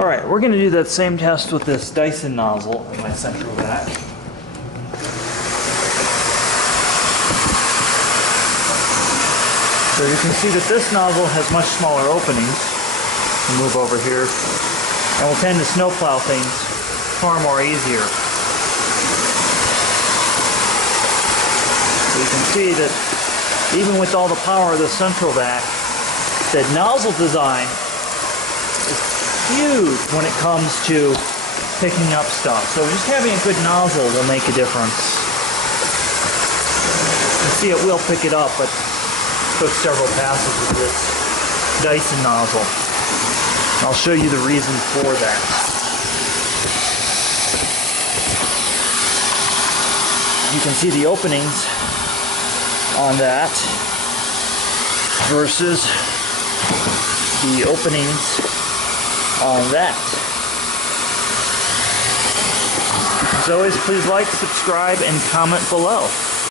Alright, we're going to do that same test with this Dyson nozzle in my central vac. So you can see that this nozzle has much smaller openings. I'll move over here, and will tend to snowplow things far more easier. So you can see that even with all the power of the central vac, the nozzle design is huge when it comes to picking up stuff. So just having a good nozzle will make a difference. You see it will pick it up, but it took several passes with this Dyson nozzle. I'll show you the reason for that. You can see the openings on that versus the openings on that. As always, please like, subscribe, and comment below.